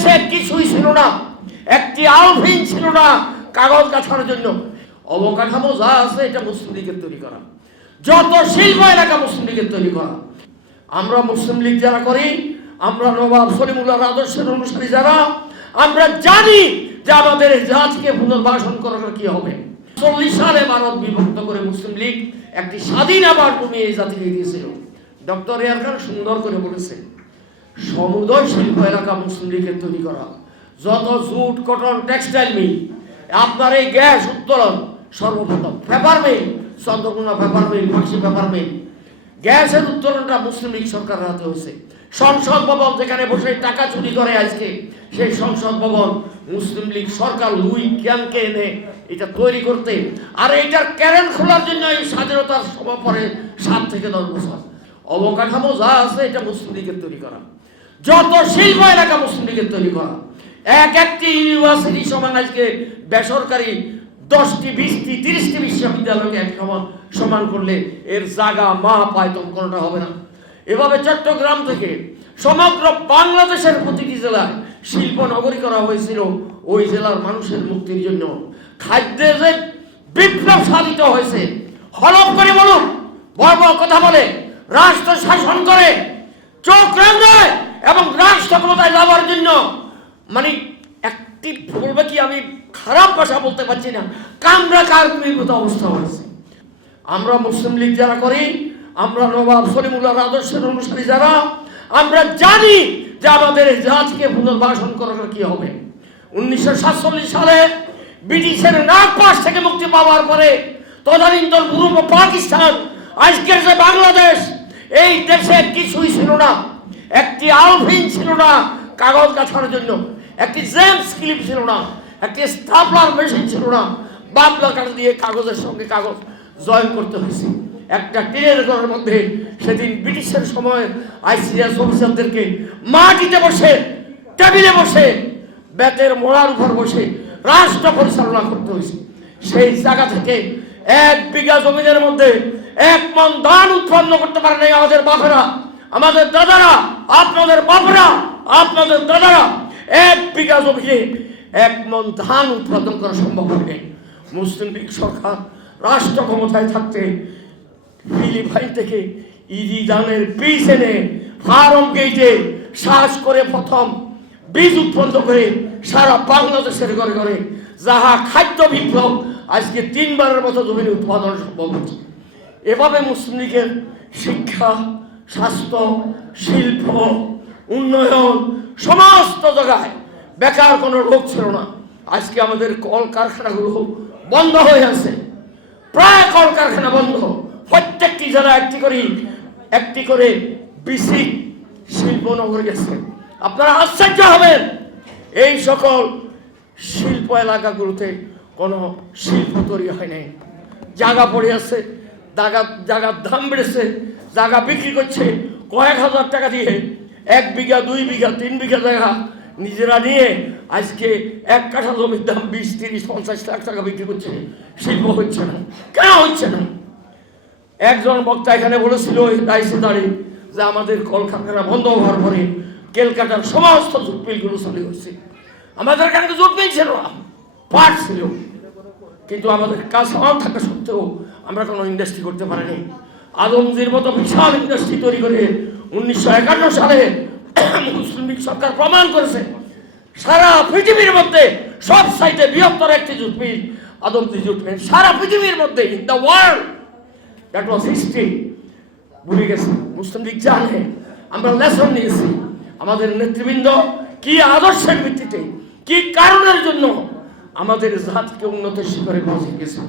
দেশে কিছুই ছিল না। একটি আলফিন ছিল না কাগজ গাছানোর জন্য। অবকাঠামো যা আছে এটা মুসলিম লীগের তৈরি করা। যত শিল্প এলাকা মুসলিম লীগের তৈরি করা। আমরা মুসলিম লীগ যারা করি, আমরা নবাব সলিমুল্লাহর আদর্শের অনুসারী যারা, আমরা জানি যে আমাদের জাতিকে পুনর্বাসন করার কি হবে। চল্লিশ সালে ভারত বিভক্ত করে মুসলিম লীগ একটি স্বাধীন আবার ভূমি এই জাতিকে দিয়েছিল। ডক্টর এয়ার খান সুন্দর করে বলেছে সমুদয় শিল্প এলাকা মুসলিম লীগের তৈরি করা। যত জুট, কটন, টেক্সটাইল মিল, আপনার এই গ্যাস উত্তোলন সর্বপ্রথম। Paper mill, Chandrakona paper mill Maxi paper mill. গ্যাসের উত্তোলনটা মুসলিম লীগ সরকারের হাতে হয়েছে। সংসদ ভবন যেখানে বসে টাকা চুরি করে আজকে, সেই সংসদ ভবন মুসলিম লীগ সরকার লুই ক্যানকে এনে এটা তৈরি করতে। আর এইটার ক্যারেন খোলার জন্য এই স্বাধীনতার সময় পরে সাত থেকে দশ বছর। অবকাঠামো যা আছে, এটা মুসলিম লীগের তৈরি করা। যত শিল্প এলাকা মুসলিম লীগের তৈরি করা। এক একটি ইউনিভার্সিটি সমান আজকে বেসরকারি দশটি, বিশটি, তিরিশটি বিশ্ববিদ্যালয়কে এক সমান সমান করলে এর জায়গা মা পায় পায়তন কোনোটা হবে না। এভাবে চট্টগ্রাম থেকে সমগ্র বাংলাদেশের প্রতিটি জেলায় শিল্প নগরী করা হয়েছিল। ওই জেলার মানুষের মুক্তির জন্য খাদ্যের যে বিপ্লব সাধিত হয়েছে, হলফ করে বলুন, বড় কথা বলে, রাষ্ট্র শাসন করে, চোখ রাঙে এবং রাষ্ট্র ক্ষমতায় যাওয়ার জন্য মানে একটি বলবে কি, আমি খারাপ ভাষা বলতে পারছি না, কামরা মতো অবস্থা হয়েছে। আমরা মুসলিম লীগ যারা করি, আমরা নবাব সলিমুল্লাহর আদর্শের অনুসারী যারা, আমরা জানি যে আমাদের জাতিকে পুনর্বাসন করার কি হবে। উনিশশো সাতচল্লিশ সালে ব্রিটিশের নাগ পাশ থেকে মুক্তি পাওয়ার পরে তদানীন্তন পূর্ব পাকিস্তান, আজকের যে বাংলাদেশ, এই দেশে কিছুই ছিল না। একটি আলফিন ছিল না কাগজ গাছানোর জন্য, একটি জেমস ক্লিপ ছিল না, একটি স্টাপলার মেশিন ছিল না, বাবলা কাটা দিয়ে কাগজের সঙ্গে কাগজ জয়েন করতে হয়েছে। একটা টিনের ঘরের মধ্যে সেদিন ব্রিটিশের সময় আইসিএস অফিসারদেরকে মাটিতে বসে, টেবিলে বসে, বেতের মোড়ার উপর বসে রাষ্ট্র পরিচালনা করতে হয়েছে। সেই জায়গা থেকে এক বিঘা জমিনের মধ্যে এক মন ধান উৎপন্ন করতে পারে নাই আমাদের বাপেরা। আমাদের দাদারা, আপনাদের বাপেরা, আপনাদের দাদারা, এক বিঘা জমিতে এক মন ধান উৎপাদন করা সম্ভব হবে মুসলিম লীগ সরকার রাষ্ট্র ক্ষমতায় থাকতে ফিলিপাইন থেকে ইদি দানের বীজ এনে ফার্ম গেইটে শ্বাস করে প্রথম বীজ উৎপন্ন করে সারা বাংলাদেশের ঘরে ঘরে যাহা খাদ্য বিপ্লব আজকে তিনবারের মতো জমিনে উৎপাদন সম্ভব হচ্ছে। এভাবে মুসলিম লীগের শিক্ষা স্বাস্থ্য, শিল্প, উন্নয়ন, সমস্ত জায়গায় বেকার কোনো রোগ ছিল না। আজকে আমাদের কল কারখানাগুলো বন্ধ হয়ে আছে। প্রায় কলকারখানা বন্ধ। প্রত্যেকটি জেলা একটি করে একটি করে বিসিক শিল্প নগরী গেছে। আপনারা আশ্চর্য হবেন, এই সকল শিল্প এলাকাগুলোতে কোনো শিল্প তৈরি হয় নাই। জায়গা পড়ে আছে জায়গা জায়গার দাম বেড়েছে জায়গা বিক্রি করছে কয়েক হাজার টাকা দিয়ে। এক বিঘা, দুই বিঘা, তিন বিঘা জায়গা নিজেরা নিয়ে আজকে এক কাঠা জমির দাম বিশ, তিরিশ, পঞ্চাশ লাখ টাকা বিক্রি করছে। শিল্প হচ্ছে না, কেন হচ্ছে না? একজন বক্তা এখানে বলেছিল দায়িত্বে দাঁড়িয়ে যে আমাদের কলকারখানা বন্ধ হওয়ার পরে কেলকাতার সমস্ত জুটমিলগুলো চলে গেছে। আমাদের এখানে তো জুটমিল ছিল না, পাট ছিল। কিন্তু আমাদের কাজ সব থাকা সত্ত্বেও আমরা কোনো ইন্ডাস্ট্রি করতে পারিনি। আদমজির মতো বিশাল ইন্ডাস্ট্রি তৈরি করে উনিশশো একান্ন সালে মুসলিম লীগ সরকার প্রমাণ করেছে, সারা পৃথিবীর মধ্যে সব সাইটে বৃহত্তর একটি jute mill Adamjee jute mill সারা পৃথিবীর মধ্যে in the world that was history ভুলে গেছে। মুসলিম লীগ জানে, আমরা লেসন নিয়েছি। আমাদের নেতৃবৃন্দ কি আদর্শের ভিত্তিতে, কি কারণের জন্য আমাদের জাতকে উন্নত শিখরে পৌঁছে গেছে।